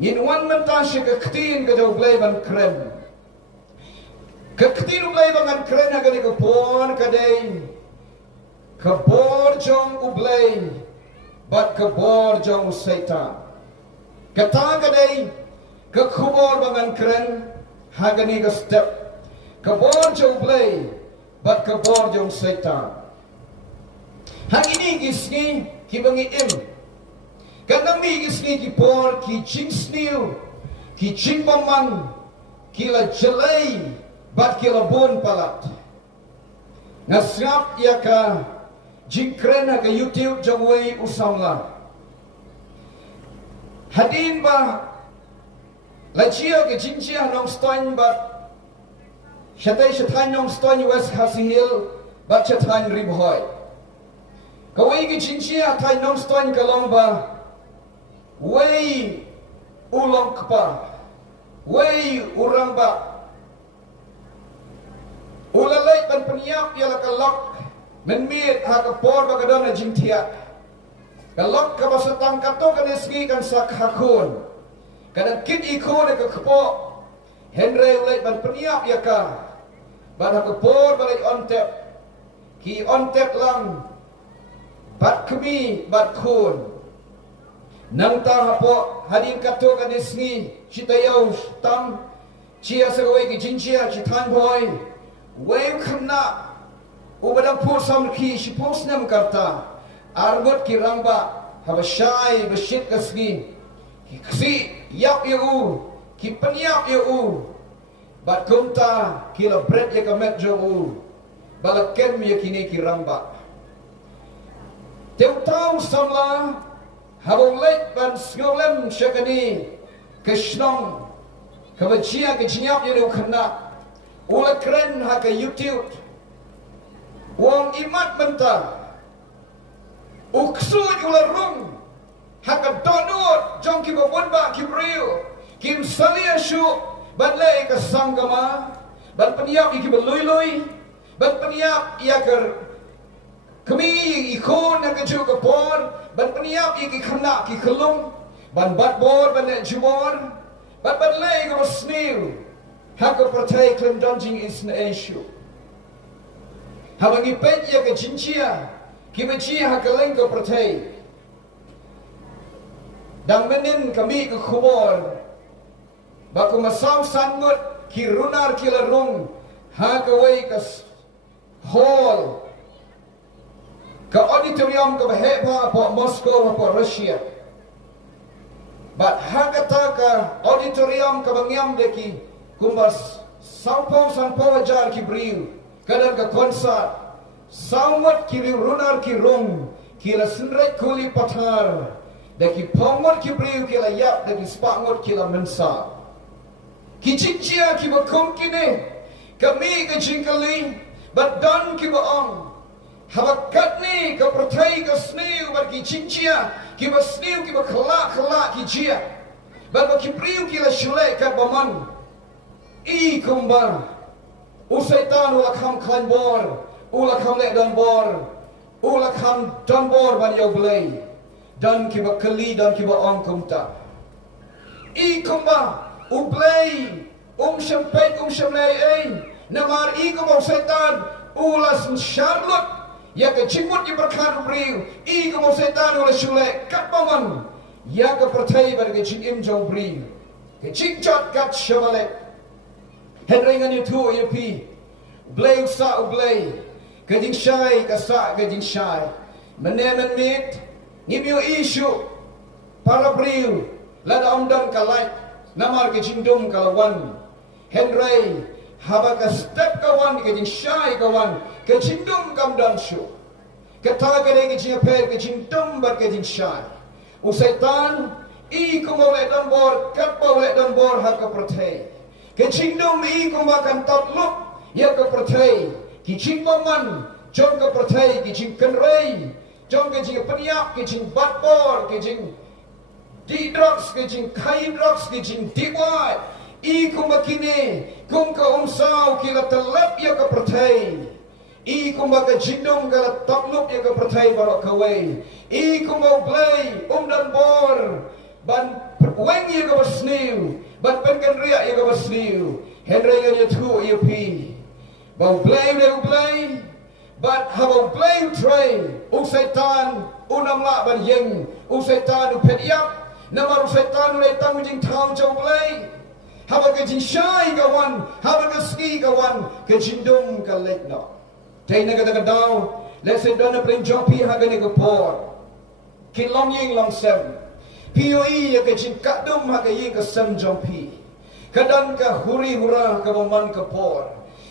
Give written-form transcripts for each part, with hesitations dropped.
Ngin wan mentah si kektin ke jauh BLEI ban keren. Kektin BLEI ban keren agak ni kepon kadai. Kebor jong BLEI bat kebor jong SOITAN. Kata kadai kekubor ban keren agak ni ke step. Kebor jong BLEI bat kebor jong SOITAN. Hang ini kisni ki bangi im. Kanang mi kisni ki por ki ching sniu, ki ching paman, ki la jelai, bat ki la bon palat. Ngasap ya ka jingkren ka YouTube jawai usamla. Hadin ba la chia ke jingchia nong stoin bat shatai nong stoin west hasihil bat shatai ribhoi. Kawai ke jingchia thai nong stoin kalong ba Wei ulang kepa, wei urang ba, ulalai dan peniap ialah kalok menmit hakapor bagadon na jingtiak. Kalok kabasatang kato kaneski kan sak hakun, kadang kit ikon na kakapok. Henry ulai dan peniap yaka, ban hakapor balai ontep, ki ontep lang, bat kemi bat kun. Nang ta hapo hadin kato kanisni chitayau tam chia sagawai ki jinchia chitan boy wei khna ubadam pur sam ki shipos nam karta argot ki ramba habashai bashit kasgi ki ksi yap yu ki panyap yu bat kumta ki la bread ya kamet jo balakem ya kini ki ramba teu tau samla Habong lek ban ngolem syakani keshnong kebajia kejinyap yang kena ula keren haka YouTube wong imat mentah uksu ula rung haka donut jong ki babonba ki brio kim salia shu ban lek ke sanggama ban peniap ki belui ban peniap ia ker kami ikon nak keju ke bor, ban peniap iki kena ki kelung, ban bat bor ban nak jubor, ban lei ke snil, hak pertai klem donjing is na issue. Habangi pet ya ke jinchia, ki beji hak leng ke pertai. Dang menin kami ke kubor, baku masam sangut ki runar ki larung, hak wei ke hall. Ke auditorium ke Baheba po Moskow po Rusia. But hakata ke auditorium ke Bangyam deki kumbas sampo ajar ki briu kadang ke konsert samut ki runar ki rung ki la senrek kuli pathar deki pomot ki briu ki la yap deki spangot ki la mensa ki cincia ki bakum kini kami ke jingkali but don ki baong habakat ni ke pertai ke sniu bagi cincia ki ba sniu ki ba khala ki jia ba ki priu ki la shule ka baman i kumba usaitan ula kham khan bor ula kham le don bor ula kham don bor ban yo BLEI dan ki ba kali dan ki ba ong kumta i kumba u BLEI shampai shamlei ei namar i kumba usaitan ula Charlotte ya ke cimut di berkat beriu i ke mau setan oleh syulek kat paman ya ke pertai pada ke cing im jauh beriu ke cing cat kat syabalet henringan itu ya pi BLEI usa BLEI ke jing syai ke sa ke jing syai menemen mit ngibio isu para beriu lada omdam kalai namar ke cing dum kalawan henry haba ke step kawan ke jing syai kawan ke cindum kam dan syu kata ke ke jing pe ke cindum bar ke jing syai usaitan i ko mo le dan bor kat bo le dan bor ha ka perthai ke cindum i ko ma kan tat lup ya ka perthai ki cing man jong ka perthai ki cing kan rei jong ke jing peniap ke jing bat bor ke jing di drugs ke jing kai drugs ke jing diwai i ko makine kum ka umsau ki la telap ya ka perthai i kumbaga jindum kala takluk ya ke pertai barok kawai i kumbau BLEI dan bor ban weng ye ka sniu ban pen kan ria ye ka sniu Henry kan ye tu ye pi bau blame but how blame tray SOITAN unam la ban yeng SOITAN pet yap namar SOITAN le tang jing thang chau blame how ka jing shai ka wan how ka ski ka wan ka jing dum ka lek no tay na ka daw let's say don't bring jopi ha ka ni ka por kin long ying long sem POE ya ka jing ka dum ha ka ying ka sem jopi kadan ka huri hura ka man ka por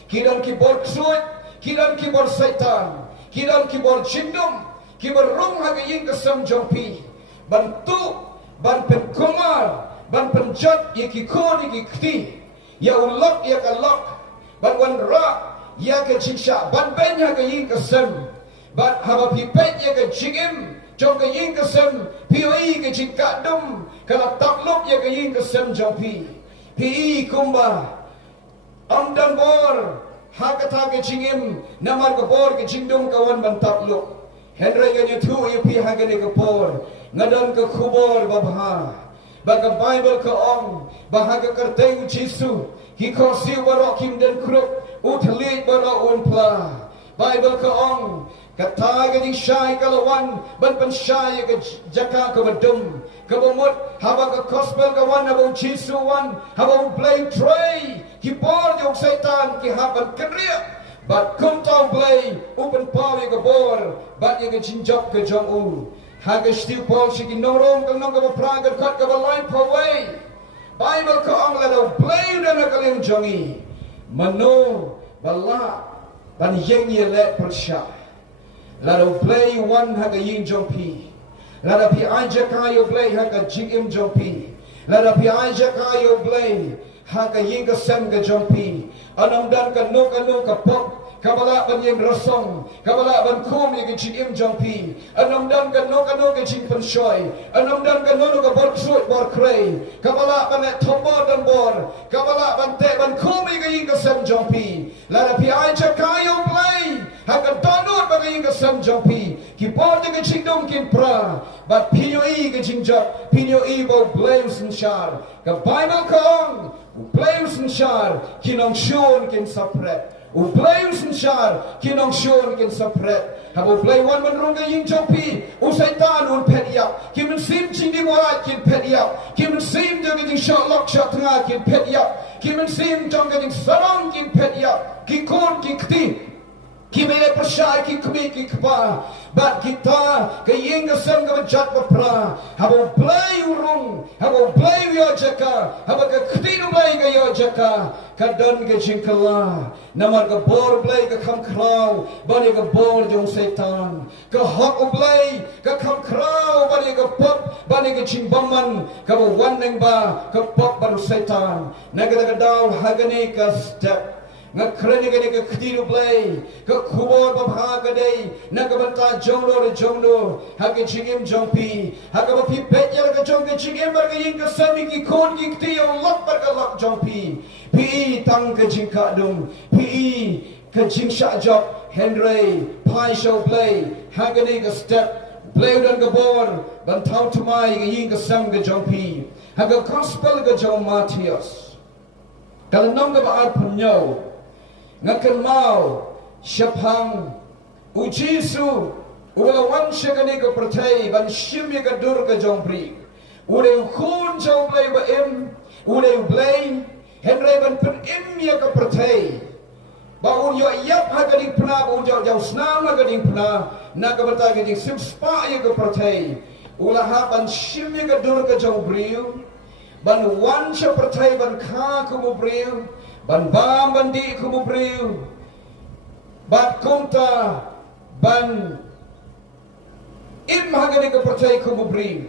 kidan ki bor truth kidan ki bor SOITAN kidan ki bor jindum ki bor rung ha ka ying ka sem jopi ban tu ban pen kumar ban pen jat ye ki ko ni ki kti ya ulok ya ka lok ban wan ra ya ka chiksha ban ben ya ka ying ka sem ban haba pi pet ya ka jigim jong ka ying ka sem POE ka jing ka dum kala tak lok ya ka ying ka sem jopi PE kumba dan BOR hakata ke jingim namar ke BOR ke jingdum kawan bantak luk Henry ke tu yupi hagane ke BOR ngadan ke kubor babha baga Bible ke ong bahaga kerteng Jisu ki kosi barok kim dan kruk utlit barok unpla Bible ke ong kata ke jing syai kalawan ban pen syai ke jaka ke badum kebomot haba ke gospel kawan abang Jisu wan haba blame tray ki BOR jong SOITAN ki haban keria bat kum tau blame open power ke BOR bat ye ke jinjok ke jong u haga stiu pol shiki norong ke nong ke praga kat ke line per way Bible ke ong la blame dan ke lim jongi mano bala ban yeng ye le persha la blame one haga yin jong pi Lada pi aja kayo blay haka jingim jompi. Lada pi aja kayo blay haka yinga sem ka jompi. Anong dan ka no ka pop. Kabala ban yeng rasong. Kabala ban kum yeng jingim jompi. Anong dan ka no ka jing penshoy. Anong dan ka no ka bor truit bor kray. Kabala ban le topor dan bor. Kabala ban te ban kum yeng yinga sem jompi. Lada pi aja kayo blay haka donut ban yinga sem jompi. Ki BOR ke jingdom kin pra but POE ke jingjak POE bo blames and shar ka Bible kong blames and shar kinong shon kin sapret u blames and shar kinong shon kin sapret habo blay wan man rong ka ying jopi u SOITAN un pet yap kim sim jingdi wa kin pet yap kim sim de kin shot lock shot nga kin pet yap kim sim jong kin sarong kin pet yap ki kon ki kti Kimele persai ki kumi ki kpa bat kita ke ying sem ke jat pra habo blai urung habo blai yo jaka habo ke khtinu blai ke yo jaka kadan ke jingkala namar ke BOR blai ke kham kraw bani ke BOR jong SOITAN ke hok blai ke kham kraw bani ke pop bani ke jingbaman ke wan neng ba ke pop baru SOITAN nagada daw hagani ke step ngakrene ke ke khtiru blai ke khubor babha ke dei nagabanta jongno hage jingim jongpi hage ba pi petya ke jong ke jingim bar ke ying ke sami ki kon ki kti yo lok bar ke lok jongpi pi tang ke jingka dum pi ke jingsha job Henry pai show blai hage ne ke step blai dan ke BOR ban tau tumai ke ying ke sam ke jongpi hage gospel ke jong Matius kalau nong ke ba ar punyo ngakan mau syapang ujisu ula wan shagani ka pratai ban shimye ka dur ka jompri ule khun jomplay ba em ule blay Henry ban pen emya ka pratai ba un yo yap hagani pna un jo jo snam hagani pna na ka bata ga sim spa ya ka pratai ula ha ban shimye ka dur ka jompri ban wan sha pratai ban kha ka mo briu ban bam bandi kumubriu bat kumta ban im hagani ka percay kumubriu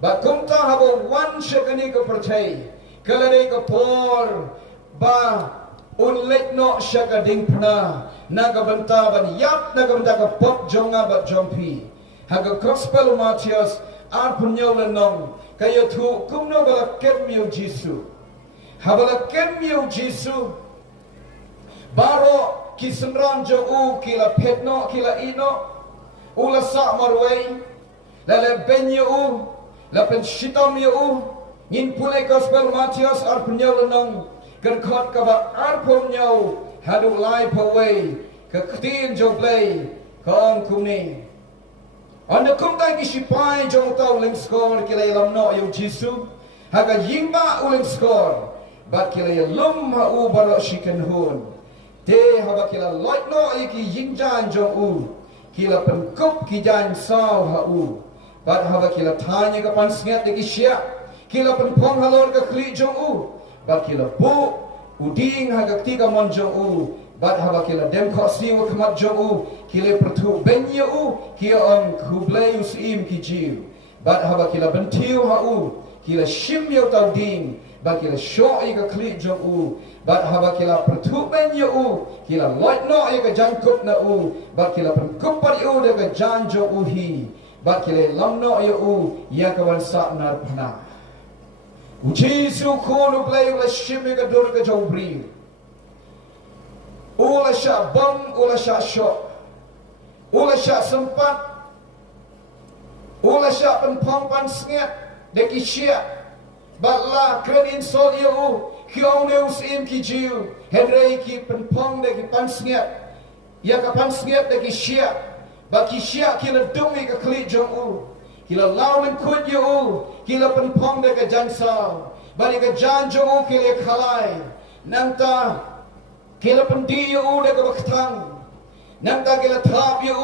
bat kumta habo wan shagani ka percay kalane ka por ba unlet no shagading pna nagabanta ban yap nagabanta ka pop jonga bat jompi haga gospel Matius ar punyo lenong kaya tu kumno bala kemiu Jisu habala kemiu Jisu baro kisenran jo u kila petno kila ino ula sa marway la le benyo u la pen shitam yo u nhìn pulai gospel Matius arpunyau lenong kan khot ka ba arpom nyau hadu lai pawai ka ktin jo BLEI kong kumni anda kum tai ki sipai jo tau leng skor kilai lam no yo jisu haga yingba uleng skor bat kilai lum ha u baro shikan hun te haba kila loit no ki yingjan jo u kila penkup ki jan sao ha u bat haba kila tanya ka pan snget ki sia kila penpong halor ka kli jo u bat kila bu uding haga tiga mon jo u bat haba kila dem khosi wa khamat jo u kila pertu benye u kia on ku BLEI usim ki jiu bat haba kila bentiu ha u kila shim yo tau ding bat kila sho i ka kli jo u bat haba kila pertu benye u kila loit no i ka jan kup na u bat kila penkup par u de ka jan jo u hi bat kila lam no i u ya ka wan sa nar phna Jisu khonu BLEI ula shim i ka dur ka jo bri ula sha bam ula sha sho ula sha sempat ula sha penpong pan snget de ki sia batla kren insol yo kiong neus im ki jiu henrei ki penpong de ki pan snget ya ka pan snget de ki sia ba ki sia ki la dungi ka kli jong u kila lau men kut yo kila penpong de ka jansal ba de ka jan jong u kila khalai nanta kila pendi yo de ka baktang nanta kila trap yo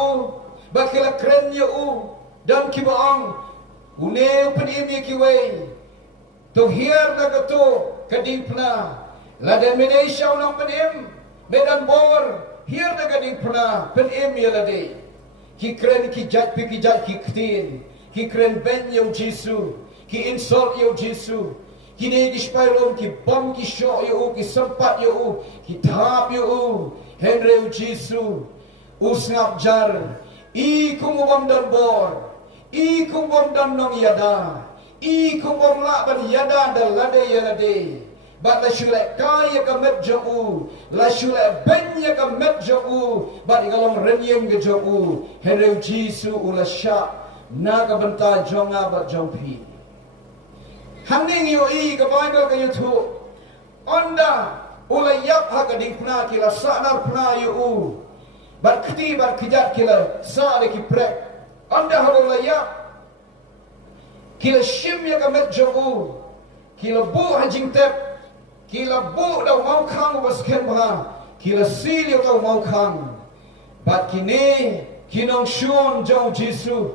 ba kila kren yo dan ki baang une penim ki wei to hier na ka to kading pna la den mene shau nong penim medan BOR hier na kading pna penim ya la de ki kren ki jat pi ki jat ki ktin ki kren ben yo Jisu ki insult yo Jisu ki ne ki spairom ki bom ki sho yo ki sempat yo ki tap yo henre Jisu usngap jar i kumubam dan BOR i kumbom dan nong yada i kumbom la ban yada dan lade yalade bat la shule kaya ka met joku la shule ben ya ka met joku bat igalong renyeng ge joku henreu Jisu ula sha na ka banta jonga bat jongpi hangning yo i ka Bible ka yutu onda ula yap ha ka ding pna kila sanar pna yo bat kti bat kijat kila sa de ki prek anda halo layak kila shim ya kamet jogu kila bu hajing tep kila bu da mau khang was ken ba kila sil ya ka mau khang bat kini kinong shon jong Jisu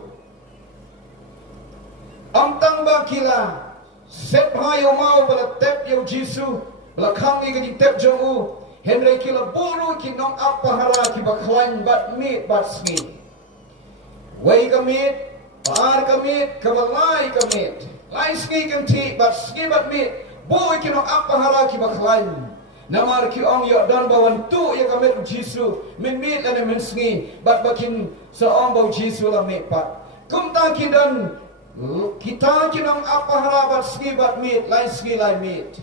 am tang ba kila set ha yo mau bala tep yo Jisu la khang ni ka tep jogu henry kila bulu kinong apahara ki baklan bat mit bat smi Wei kamit, par kamit, kamalai kamit. Lai ski kan ti, bat ski bat mit. Boy kino apa hara ki baklain. Namar ki ong yo dan bawan tu ya kamit Jisu. Min mit lane min ski, bat bakin sa ong bau Jisu la mit pat. Kum ta ki dan kita kinong apa hara bat ski bat mit, lai ski lai mit.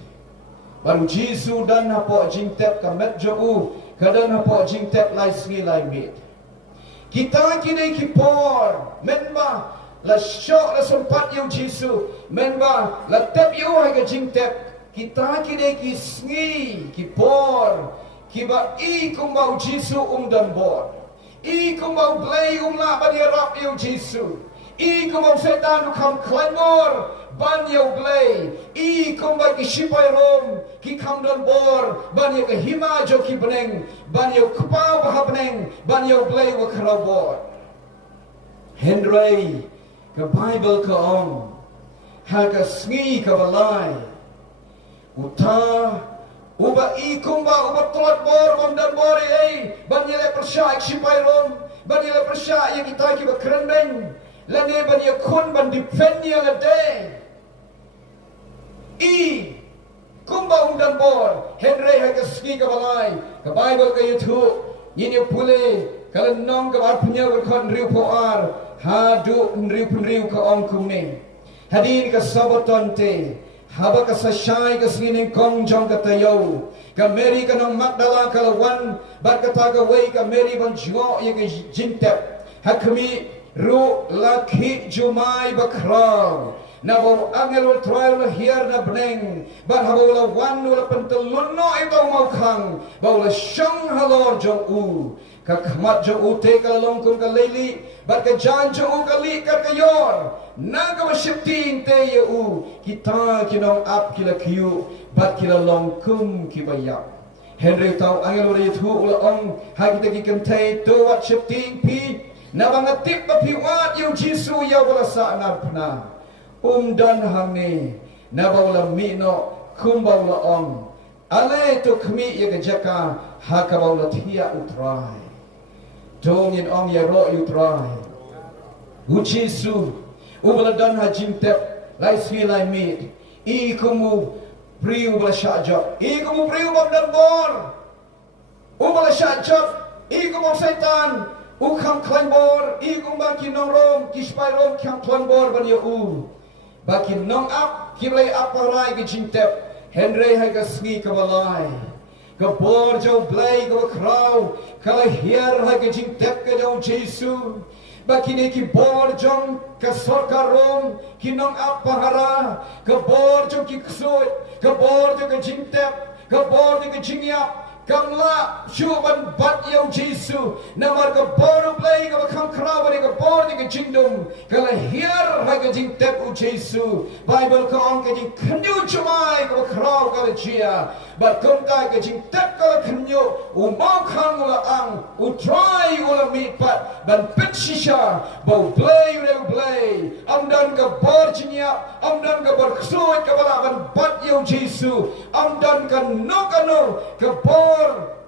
Baru Jisu dan hapo jingtep kamet joku, kadan hapo jingtep lai ski lai mit. Kita kini ki BOR menba la syok la sempat yo Jisu menba la tep yo hai ka jing tep kita kini ki sngi ki BOR ki ba i kumbau Jisu dan BOR i kumbau BLEI la ba dia rap yo Jisu i kumbau setan kam klangor ban yo BLEI i kumbau ki shipai rom ki kam dan BOR ban yo ke hima jo ki beneng ban yo kupau ba beneng ban yo BLEI wa kra BOR henry ke Bible ke ong ha ka sngi ka balai uta uba i kumba uba tot BOR bom dan BOR ei ban yo le persya shipai rom ban yo le persya yang kita ki ba kren beng lane ban yo kun ban defend yo la day I kumba dan BOR henry ha ka ski ka balai ka Bible ka yutu yin yo pule kala nong ka bar punya kon riu BOR ha du riu ka ong kumne hadin ka sabaton te haba ka sashai ka sinin kong jong ka tayo ka Mary ka nong Magdala ka lawan bat ka taga wei ka Mary ban jo ye ka jintep ha kami ru lakhi jumai bakram na bo angel ul trial na hiar na beneng bat habo la wan ul pentelun no ito mau khang bo la shang halor jong u ka khmat jong u te ka long kum ka leili bat ka jan jong u ka li ka yor na ka shifting te ye u kita kinong up kila kiu bat kila long kum ki bayap Henry tau angel ul yithu ul ong ha kita ki kentay to wat shifting pi na bangatip pa piwat yung Jisu yaw wala sa anarpna dan hang ni na bawla mino kum bawla ong ale to kmi ye jaka ha ka bawla thia utrai dong in ong ya ro utrai u Jisu u bala dan ha jimtep lai swi lai mi I kumu priu bala shaja I kumu priu bab dan bor u bala shaja I kumu SOITAN u kham klan bor I kumu ba kinong rom kispai rom kham klan bor ban ye u Bakin nong up, kiblay aparay ki jintep, Henry hay ka sgi ka balay. Ka bor jaw blay ka bakraw, kala hiar hay ka jintep ka jaw Jisu. Bakin ki bor jong ka sorkarom, ki nong up pahara, ka bor jong ki ksuit, ka bor jong ka jintep, ka bor jong ka jingyap, kamla syuban bat yaw Jisu namar ka bor blay ka bakam kraw ka bor ka jingdum kala hiar hay ka jingtep u Jisu Bible ka ong ka jing kanyu chumay ka kraw ka jia bat kom ka jingtep ka kanyu u mau khang ula ang u try ula mit pat ban pit shisha bo blay am dan ka bor jinya am dan ka bor ksuit ka bala ban bat yaw Jisu am dan ka no ka bor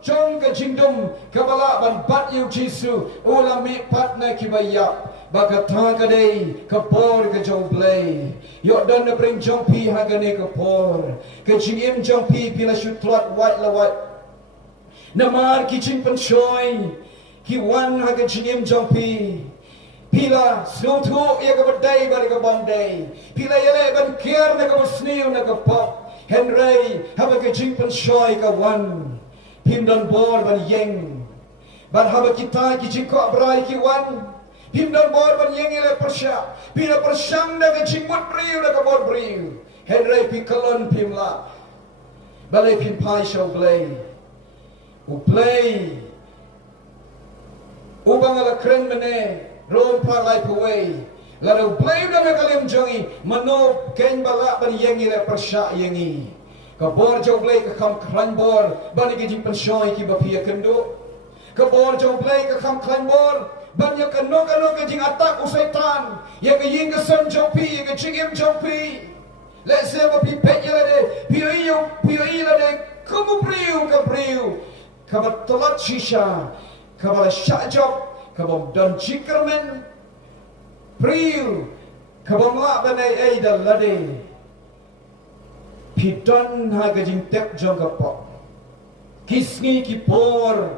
JONG ka jingdum kabala ban bat yu Jisu ulami pat na kibaya baka tha ka dei ka por ka jong BLEI yo dan na bring jong pi ha ka ne ka por ka jingim jong pi pila shut plot white la white namar ki jing pan shoy ki wan ha ka jingim jong pi pila slow thu ya ka badai ba ka bom dei pila yele ban kier na ka snew na ka pop Henry ha ka jing pan shoy ka wan Pim dan bor ban yeng ban haba kita ki jingko abrai ki wan pim dan bor ban yeng ile persya pina persyang da ka jingmut briu da ka bor briu Henry pi kalon pim la balai pim pai show BLEI u BLEI u bangala kren mene rom pa lai paway la do BLEI da me kalim jongi mano ken bala ban yeng ile persya yengi ka bor jaw BLEI ka kham kran bor bani ki jing pan shoy ki ba pia kendo ka bor jaw BLEI ka kham kran bor ban ya kan no ka jing atak u SOITAN ya ka ying ka sam jaw pi ya ka jing em jaw pi let's say ba pi pet ya de pi la de kumu priu ka ba tolat shisha ka ba sha job ka ba dan chikermen priu ka ba ma ba nei ai da la de Pidon ha ka jing tep jong ka pop kisngi ki por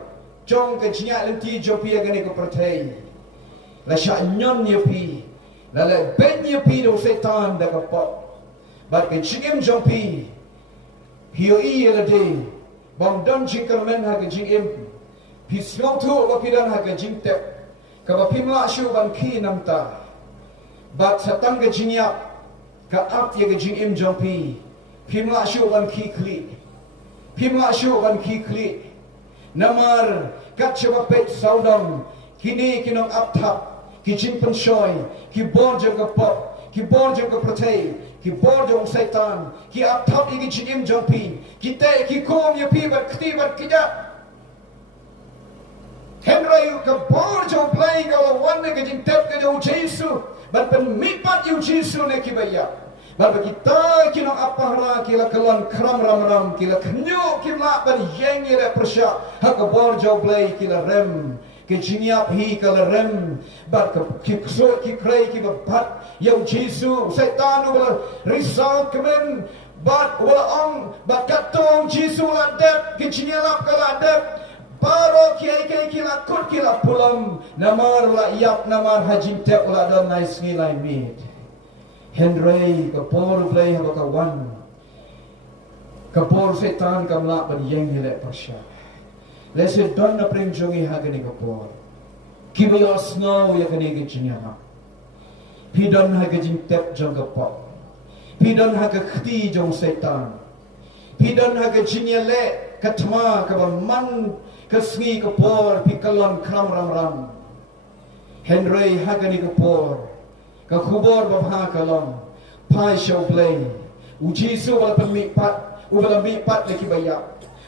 jong ka jinya lenti jopia ka ne ko protei la sha nyon ye pi la le ben ye pi do SOITAN da ka pop bat ka jingim jong pi hio I la de bom don jinkermen ha ka jingim pi slong tu ba pidan ha ka jing tep ka ba pimla shu ban ki namta bat satang ka jinya ka ap ye ka jingim jong pi Pimla shu ban ki kli namar kat chaba pet saudam kini kinong apthap ki jing pan shoy ki bor jong ka pop ki bor jong ka protei ki bor jong SOITAN ki apthap ki jingim jong pi ki te ki kom ye pi bat khti bat kija Henry ka bor jong BLEI ka la wan ne ka jing tep ka jong Jisu bat pen mit pat yu Jisu ne ki baya Bapa kita kino apahra kila kelon kram ram kila kenyo kila ban yeng ile persya hak bor jaw BLEI kila rem ke jinyap hi kala rem bat ke kso ki krei ki bat yang Jisu SOITAN wala risal kemen bat wala ong bat katong Jisu la dep ke jinyap kala dep paro ki kila kut kila pulam namar la yap namar hajim tep wala dan nais ngilai mit Henry ka por BLEI ha ka wan ka por SOITAN kam la ban yeng ile persya lese don na pring jongi ha gani ka por ki ba yo snow ya gani ka jinya ha pi don ha ga jing tep jong ka pop Pidon haga khti jong setan. Pidon haga jinyale katma ka man ka sngi ka por pikalon kram ram ram. Henry haga ni ka por ka khubor babha kalon pai show play. Uji su wala pami pat ubala mi pat leki baya.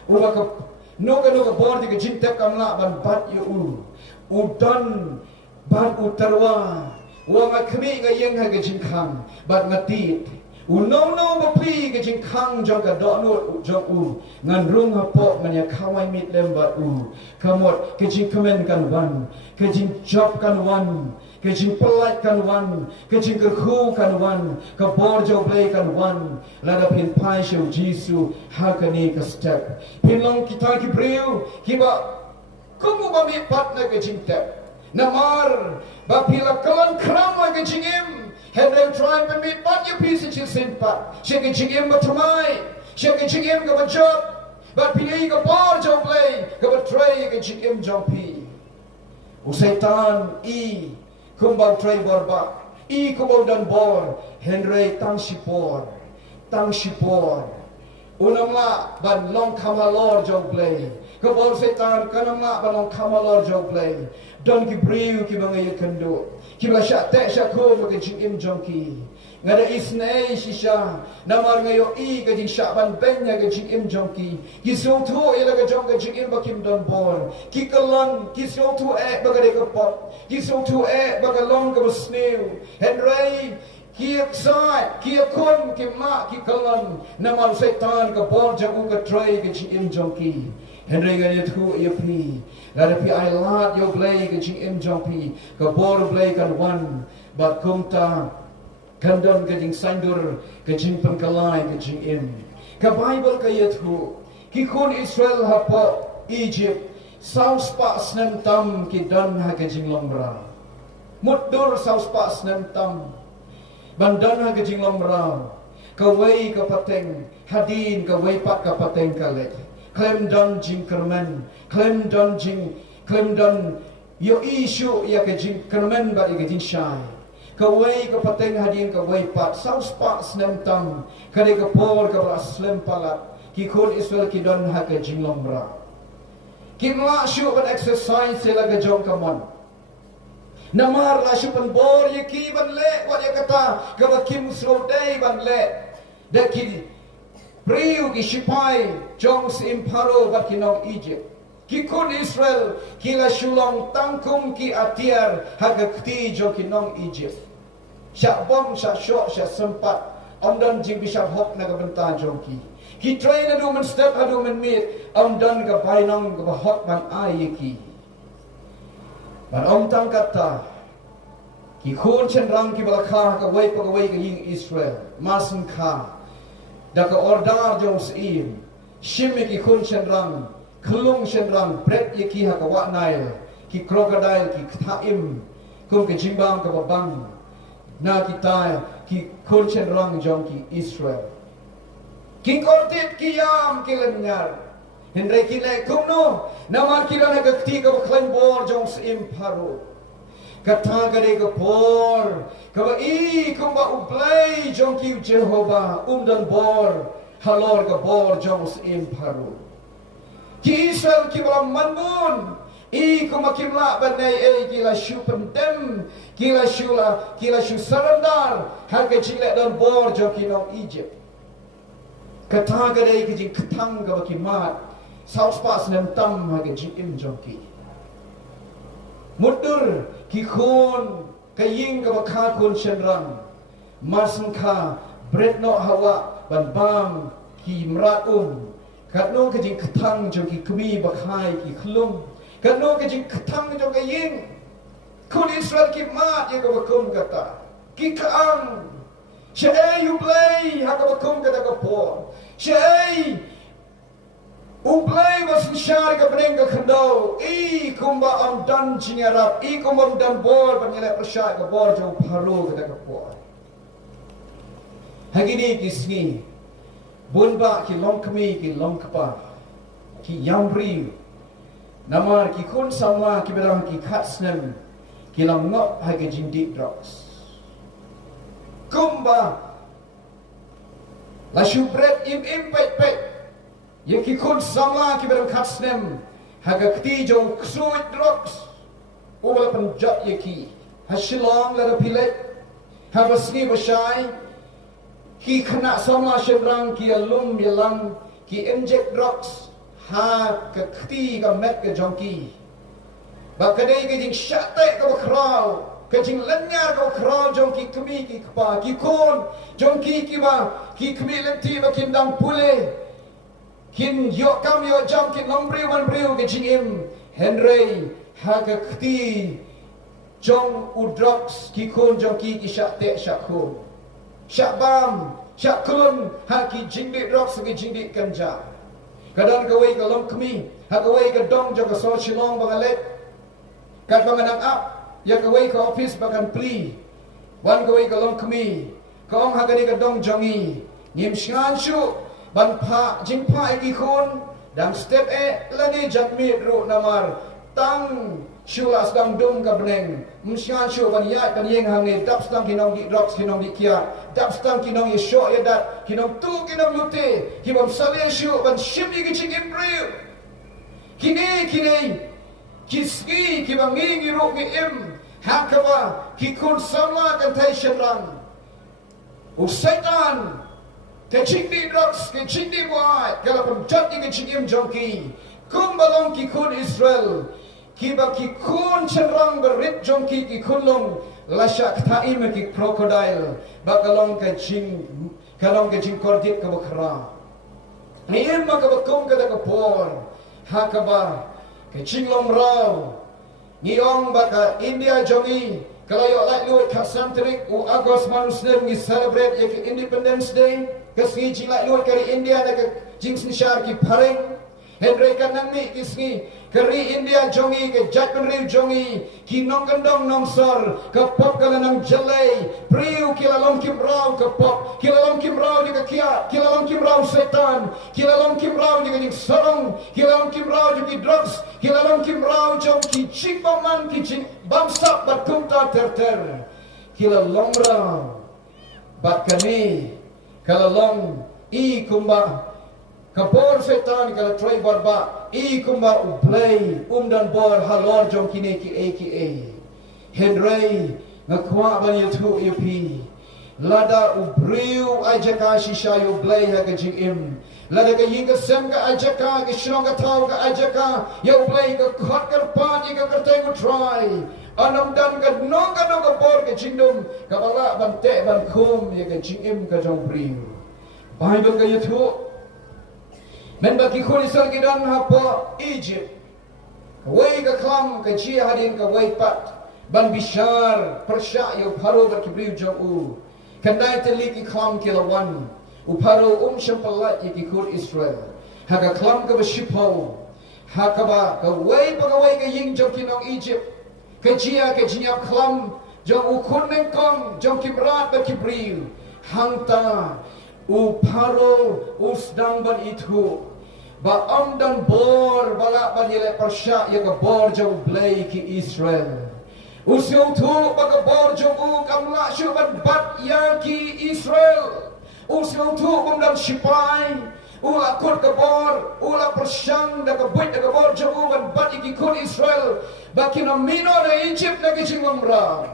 Uba ka no ka por di ka jintep kamla ban bat yu udan ban utarwa. Wang akmi nga yeng haga jinkang bat ngatit. No ma pli ke jing khang jong ka do no jong ngan rung ha po ngan ya khawai mit lem ba kamot ke jing komen kan wan ke jing job kan wan ke jing polite kan wan ke jing khu kan wan ka bor jo play kan wan la da pin pai shu jisu ha ka ni ka step pin long kita ki breu ki ba kumu ba mi pat na ke jing tep namar ba pila kalan kram la ke jing im and they'll try and meet but you piece of simpa. She can ching him but to my. She can ching him go a job. But pili go bar jump play. Go a tray can ching him jump p. Usaitan e kumbang tray borba. E kumbang dan bor. Henry tang shipor. Tang shipor. Unamla ban long kamalor jump play. Kabor setan kanamla ban long kamalor jump play. Don ki briu ki bangay kendo. Kibla syak tek syak ko makin cing im jongki. Ngada isnei shisha. Namar ngayo i ka jing syak ban benya ka cing im jongki. Ki siong tu ila ka jong ka cing im bakim don bor. Ki kalan, ki siong tu baga de ka pop. Ki siong tu baga long ka basnew. Henry, ki aksai, ki akun, ki mak, ki kalan. Namar setan ka bor jagu ka tray ka cing im jongki. Henry ngani tu ia pi. Lada pi ai lat yo blay ke jing im jong pi. Ka bor blay kan wan. Bat kumta kan don ke jing sandur ke jing pengkalai ke jing im. Ka Bible ka ia tu. Ki kun Israel hapa Egypt. Saus pa snem tam ki don ha ke jing lomra. Mutdur saus pa snem tam. Bandan ha ke jing lomra. Ka wei ka pateng. Hadin ka wei pat ka pateng ka let. Klem don jing kermen, klem don yo isu ya ke jing kermen ba ke jing shai. Kawai ke pateng hadin ke wai pat saus pak snem tam kade ke por ke slem palat ki kun Israel ki don ha ke jing lomra. Ki ma shu ban exercise sila ke jong kamon. Namar la shu pan bor ye ki ban le wat ye kata ke ba kim slow day ban le. De ki Priu ki shipai jong si imparo bat kinong Egypt. Ki kun Israel kila shulong tangkum ki atiar haga kti jong kinong Egypt. Syak bom syak syok syak sempat omdan jing bisyak hok na kabenta jong ki. Ki train adu men step adu men meet omdan ka bainong ka hok man ay ki. Ban om tang kata ki kun chen rang ki balakha ka wei pa ka wei ka ying Israel masen ka. Daka ordar jong siin shimi ki kun shen rang klung shen rang bret ye ki haka wa nail ki crocodile ki ktaim kum ke jimbang ka babang na kita ki kun shen rang jong ki Israel ki kortit ki yam ki lengar henre ki le kum no namar ki rana ka kti ka baklan bor jong siin paro kata kade ka por kaba i kumba uplay jong ki Jehovah dan bor halor ka bor jong sim paru ki Israel ki balam manbun i kumba kimla banai kila shu pendem kila shu sarandar harga chile dan bor jong ki nong Egypt kata kade ki jing ketang ka bakimat south pass nem tam harga jing jong ki mudur ki khun kaying ka bakha kun shenrang masan kha bread no hawa ban bam ki mrat kat no ka jing kthang jo ki kmi bakhai ki khlum kat no ka jing kthang jo kaying kun Israel ki mat ye ka bakum kata ki kaang she you play ha ka bakum kata ka po she Uplay was shar ka brenga khando I kumba am dan chingarap I kumba dan bor panila prasha ka bor jo pharo ka por hagini kisni bunba ki longkmi ki longkapa ki yamri namar ki kun sama ki berang ki khatsnem ki langop hage jindi drugs kumba La shubret im pet ye ki kun samla ki beram khatsnem haga kti jong ksuit drops ubala panjat ye ki hashilong la pile habasni bashai ki khana samla shenrang ki alum yalang ki inject drops ha ka kti ka met ka jong ki ba kadai ke jing shate ka khrau ke jing lanya ka khrau jong ki kmi ki kpa ki kon jong ki ba ki kmi lenti ba kin dang pule kin yo kam yo jam kin long briu man briu ke jing im henry ha ka kti jong u drops ki kon jong ki shate shakho shakbam shakulun ha ki jing di drops ki jing di kanja kadang ka wei ka long kmi ha ka wei ka dong jong ka so chilong bangalet kat banganang up ya ka wei ka office bakan pli wan ka wei ka long kmi ka ong ha ka ni ka dong jongi ngim shan shu ban pha jing pha ki khon dang step lani jatmi ru namar tang shulas dang dum ka bneng mshan shu ban ya kan yeng hang ni dap stang kinong di drops kinong di kia dap stang kinong ye sho ya dat kinong tu kinong lute kibam sale shu ban shim ki chicken brew kini kiski kibangi ngiru ki im hakaba ki kun samla kan thai shenrang SOITAN ke chingdi drugs ke chingdi BOR kala pun jat ki chingim jongki kum balong ki kun Israel kiba ki kun shenrang berit jongki ki kun long lashak thaim ki crocodile bakalong ke ching kalong ke ching kordit ka bakra ni im ka bakum ka da BOR hakaba ke chinglong rau niong baka India jongi kalayo like luat khasantrik u Agos manusnem ngi celebrate ye Independence Day kasngi jila luat kari India na ke jingsin shar ki phareng henry kanang ni kisngi kari India jongi ke jatman riu jongi ki nong kandong nong sor ke pop kala nang jalai priu kilalong kim rau ke pop kilalong kim rau juga kia kilalong kim rau SOITAN kilalong kim rau juga jing sarong kilalong kim rau juga drugs kilalong kim rau jong ki ching baman ki ching bamsak bat kumta ter kilalong rau bat kami kalalong i kumba kapor SOITAN kala try barba i kumba u BLEI dan BOR halor jong kini ki aka henry ngakwa ban yutu ep lada u briu ajaka shisha yu BLEI ha ka jing im lada ka ying ka sem ka ajaka ka shrong ka thau ka ajaka yu BLEI ka khot kar pa ni ka kartai ku try anam dan ka nong ka BOR ka jingdum ka bala ban te ban khum ya ka jing im ka jong briu bible ka yutu men bagi khulisan kidan hapa Egypt kawai ka klam ka chia hadin ka wai pat ban bishar persya yo pharo ba kibriu jong u kandai teli ki klam kilawan u pharo shampalat ki khur Israel ha ka klam ka bashipho ha ka ba ka wai ka ying jong kinong Egypt ka chia ka jinya klam jong u khun neng kong jong kibrat ba kibriu hangta u pharo u sedang ban itu ba dan BOR bala ban yele persya ya ka BOR jong BLEI ki Israel usyong tu ba ka BOR jong u kamla shu ban bat ya ki Israel usyong tu bum dan shipai ula kut ka BOR ula persyang da ka buit da ka BOR jong u ban bat ki kun Israel ba kinomino da Egypt na ki chingomra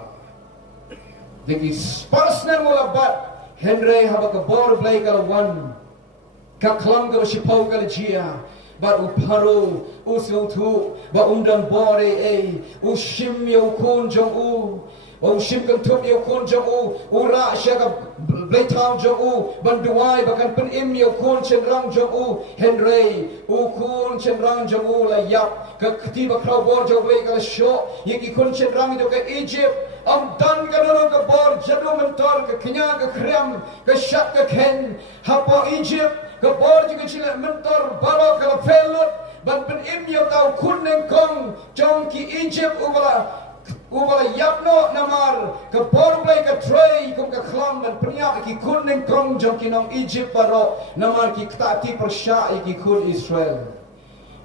deki sparsner mula bat henry ha ba ka BOR BLEI ka one ka klam ka shipau ka jia ba u pharo u so thu ba dan BOR u shim yo kun jong u shim kan thup yo kun jong u ra sha ka BLEI thau jong u ban duai ba kan pen im yo kun chen rang jong u henry u kun chen rang jong u la yap ka khti ba khrau BOR jong BLEI ka sho ye ki kun chen rang do ka Egypt dan ka no ka BOR jadu mentor ka kenya ka khram ka shat ka ken hapa Egypt ka BOR juga chile mentor baro ka felut ban pen im yo tau kun neng kong jong ki Egypt ubala yapno namar ka BOR BLEI ka tray kum ka khlam ban penya ki kun neng kong jong ki nong Egypt baro namar ki ktati persya ki kun Israel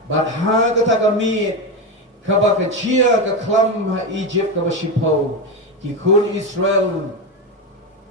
ban ha ka ta gamit ka ba ka chia ka khlam ha Egypt ka ba shipau ki kun Israel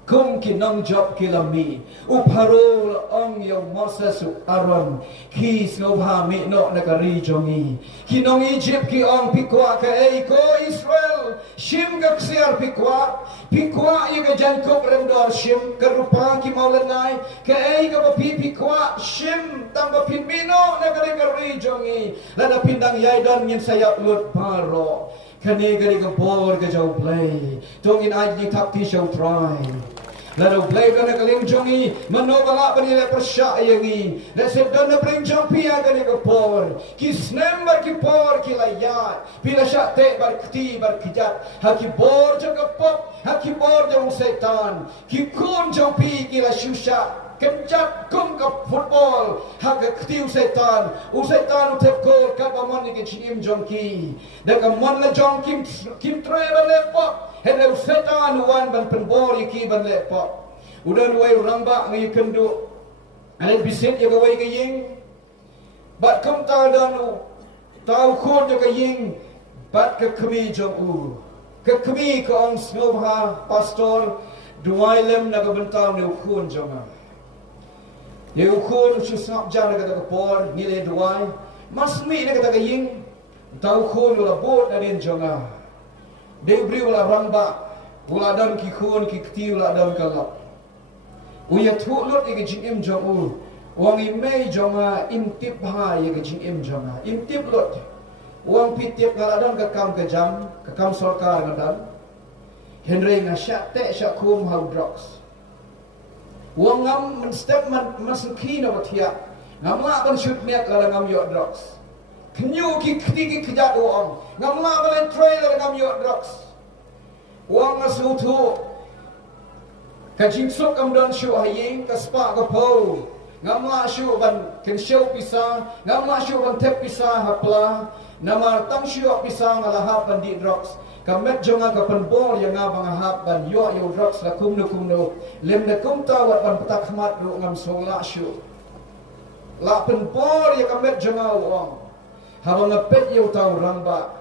kum ki nong job kilami uparo ong yo Moses Aaron ki snobha mi no nakari jongi ki nong Egypt ki ong pikwa ka ei ko Israel shim ka ksiar pikwa ye ka Jacob rendor shim ka rupa ki maulanai ka ei ka pikwa shim tang ka pinmino nakari jongi lada pindang yai don ngin sayap lut paro kane gari ka BOR ka jau BLEI tong in ai ni tap ti show try lalu BLEI ka nakaling jongi manobala pa nila persya yangi nasib don na bring jong pia gani ka BOR kisnem bar ki BOR ki layat pila sya te bar kti bar kijat ha ki BOR jong ka pop ha ki BOR jong setan ki kun jong pi ki la syusya kencat kum ke football hak ketiu setan setan tep gol kat bamon ni ke chim jongki dak mon la jong kim tre ban lepop hele setan wan ban penbor ki ban lepop udan wai ramba ngi kendu ale bisit ye wai ke ying bat kum ta dan tau khon ye ke ying bat ke kemi jong ke kemi ko ong snobha pastor duailem na ke bentang ne khon jonga Nếu khôn chú sắp ra là cái BOR nilai duai mas mi là cái ying tau khôn là bot na din jonga debri wala ramba wala dan ki khôn ki kti wala dan kalap uya thu lut ke jing im jong wang i mei jonga intip ha ye ke jing im jonga intip lut wang pitip ngala dan ka kam ke jam ka kam sarkar ngadan henry nga sha te sha khum how drugs Wang ngam men step man masukhi na bathia ngam la ban shoot net la ngam yo drugs knyu ki khti ki khja do ong ngam la ban trail la ngam yo drugs wang asu thu ka jing sok am don shu haying ka spa ka po ngam la shu ban ken show pisa ngam la shu ban tep pisa hapla namar tang shu pisa ngala ha ban di drugs kamet jonga ka pen BOR yang ngabang hap ban yo drugs la kum no lem na kum ta wat ban patak khmat ru ngam sola shu la pen BOR ya kamet jonga wong habang pet yo tau ramba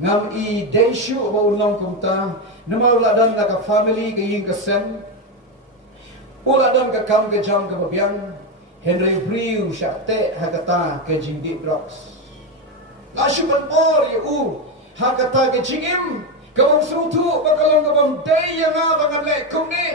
ngam i dei shu ba unong kum ta nama la dan la ka family ka ying ka sen ula dan ka kam ka jam ka babiang Henry Briu syate hakata ka jing di drugs la shu pen BOR ya hakata ke jingim kawang sutu bakalong kabam day yang abangan le kum ni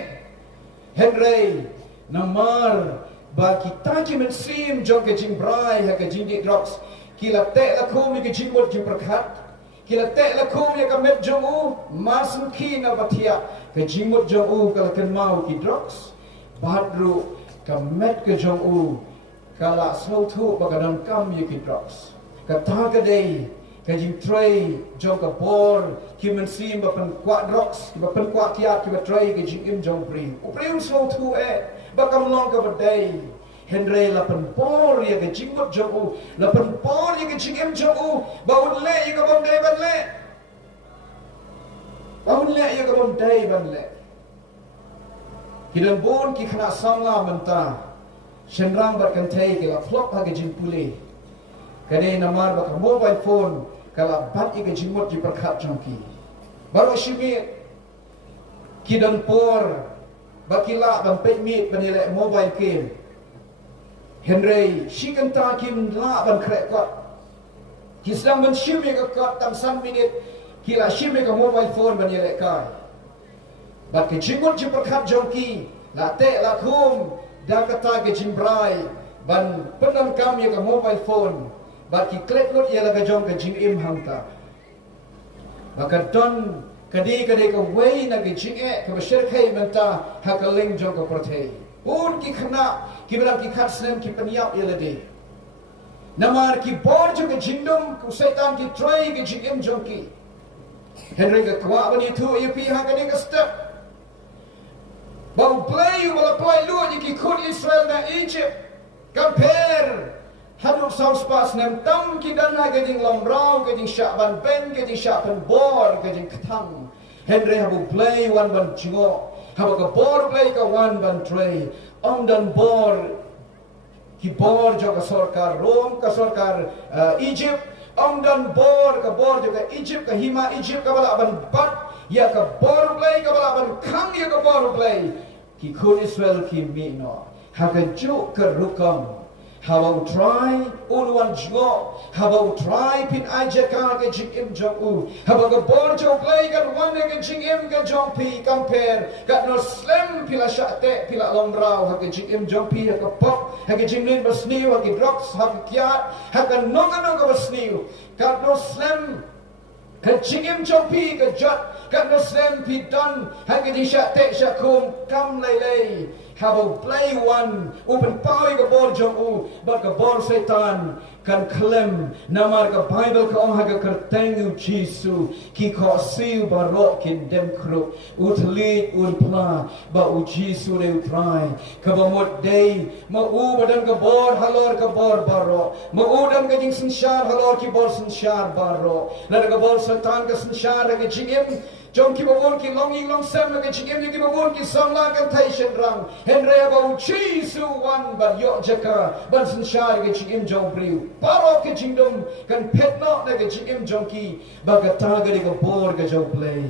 Henry namar ba kita ki men sim jong ke jing brai ha ke jing di drugs kila te la kum ke jing mot jing perkhat kila te la kum ya kamet jong masum ki na batia ke jing mot jong kala ken mau ki drugs badru kamet ke jong kala sutu bagadam kam ye ki drugs kata ke day kajing tray jong ka BOR kimen sim bapan kwa drugs bapan kwa kiat ki tray kajing im jong bring uprim so thu bakam long ka badai Henry la pan BOR ya kajing mot jong la pan BOR ya kajing im jong baun le ya ka bom dai ban le baun le ya ka bom dai ban le kidan bon ki khana samla manta shenrang bat kan thai ki la flop ha kajing pule kane namar bak mobile phone kala bat ika jimot ji perkhat jongki baru shimi kidan por bakila ban pet mit banile mobile game Henry shikan ta kim la ban krek ko kisang ban shimi ka tam san minute kila shimi ka mobile phone banile kai bat ke jimot ji perkhat jongki la te la khum da kata ke jimbrai ban penam kam ya ka mobile phone baki klet lot ia laga jong ka jing im hangta maka don kadi ka wei na ke jing ka bashir khai menta hakaling jong ka protei un ki khna ki bram ki khat snem ki paniap ia lade namar ki BOR jong ka jingdom ku setan ki try ke jing im jong ki Henry ka kwa bani thu ia pi ha ka step bau play wala play lu ki khun Israel na Egypt compare Haduk saus pas nem tam ki dana gading lomrau gading syaban ben gading syaban BOR gading ketang Henry habu play one ban jingo habu ka BOR play ka one ban tray om dan BOR ki BOR jo ka sarkar Rom ka sarkar Egypt om dan BOR ka BOR jo ka Egypt ka hima Egypt ka bala ban bat ya ka bor BLEI ka bala ban khang ya ka bor BLEI ki khun Israel ki mi no ha ka ju ka rukam how about try uluan jgo how about try pin ajaka ka jing im jong u how about ka bor jo BLEI ka one ka jing im ka jong pi compare ka no slam pila shate pila long rau ha ka jing im jong pi ha ka pop ha ka jing lin basniu ha ka drops ha ka kyat ha ka no ka basniu ka no slam ka jing im jong pi ka jot ka no slam pi don ha ka jing shate shakum kam lai how about BLEI one open power ka bor jong u but ka bor Satan kan klem namar ka Bible ka ong haga kerteng u Jesu ki ko siu barok kin dem kru utli un pla ba u Jesu le try ka ba mod day ma u badan ka bor halor ka bor baro ma u dam ka jing sinshar halor ki bor sinshar baro la ka bor Satan ka sinshar ka jingim jong ki bor ki long sem ka jingim ki bor ki samla ka taishan rang henre ba u Jesu one ba yo jaka ban sinshar ka jingim jong briu Paro ke jingdom kan petno na ke jingim jongki baga taga ni ka bor ka jong BLEI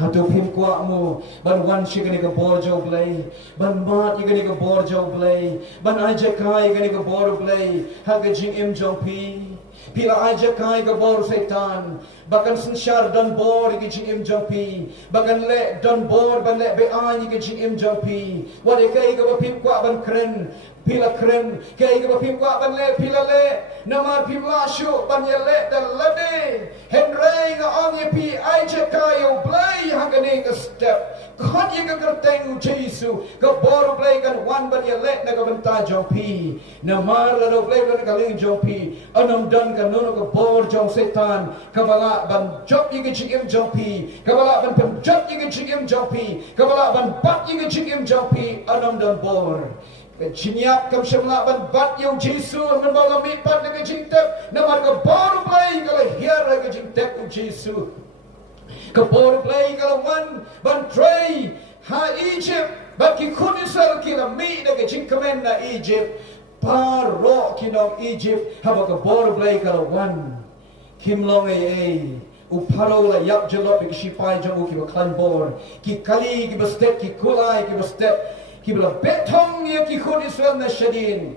hatu pim kwa mo ban wan shika ni ka bor jong BLEI ban mat ni ka bor jong BLEI ban aja kai ni ka bor BLEI ha ka jingim jongpi pila aja kai ka bor Satan bakan sinshar dan bor ki jingim jongpi bakan le dan bor ban le be ani ki jingim jongpi wale kai ka pim kwa ban kren pila kren kai ka pim kwa ban le pila le namar pim la shu ban ye le da lade henrei ga on ye pi ai je kayo BLEI ha ka ne ka step khot ye ka kerteng u Jesu ka bor BLEI kan wan ban ye le na ka ban ta jong pi namar la do BLEI ban ka ling jong pi anam dan ka no ka bor jong Satan ka bala ban job ye ka jingim jong pi ka bala ban pen job ye ka jingim jong pi ka bala ban bat ye ka jingim jong pi anam dan bor Chinyap kam shamla ban bat yung Jesu man bala mi pat na jing tep namar ka bor BLEI ka la hiar ka jing tep u Jesu ka bor BLEI ka la wan ban tray ha Egypt bat ki khun Israel ki la mi na ka jing kamen na Egypt paro ki no Egypt ha ba ka bor BLEI ka la wan kim long ai u paro la yap jalop ki shipai jong u ki ba klan bor ki kali ki ba step ki kulai ki ba step ki bela betong ye ki khun Israel na shadin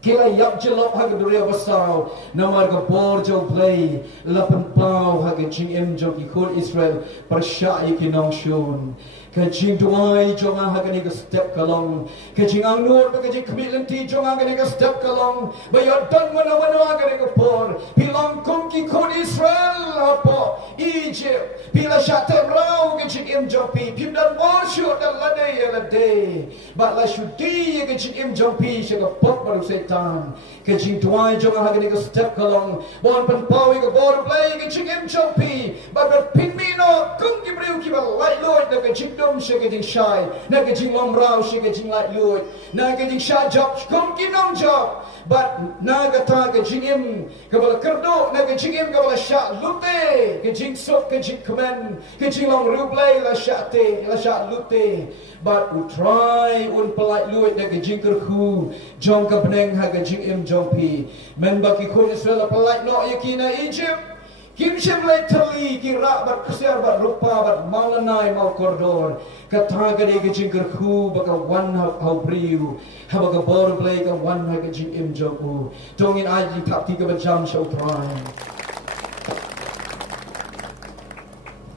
kila yap jelop ha ga duria basau namar ka bor jo BLEI lapan pau ha ga jing im jo ki khun Israel parsha ye ki nong shun ka jing duai jo ha ga ni ka step kalong ka jing ang nur ka jing kmilan ti jo ha ga ni ka step kalong ba yo don wana ha ga ni ka bor pilong kum ki khun Israel apo Egypt pila shatem rau ka jing im jo pi pim dan bor shu dan lade ye lade ba la shudi ye ka jing im jo pi she ka pok baru Satan ka jing duai jo ha ga ni ka step kalong bon pan pau ka bor BLEI ka jing im jo pi ba ka pin mi no kum ki briu ki ba lai lord na ka jing dum she ka jing shai na ka jing long rau she ka jing lai lord na ka jing sha job kum ki nong job but na ka ta ka jing im ka ba kerdo na ka jing im ka ba sha lute ka jing sok ka jing command ka jing long ru BLEI la sha te la sha lute but u try un polite luit na ka jing kerku jong ka beneng ha ka jing im jong pi men ba ki khun Israel polite no ye ki na Egypt kim shem lai thali ki ra bat khser bat rupa bat malanai mau kordor ka tha ka de ka jing kerku ba ka wan ha briu ha ba ka bor BLEI ka wan ha ka jing im jong u tong in ai ji thap ti ka ba jam show try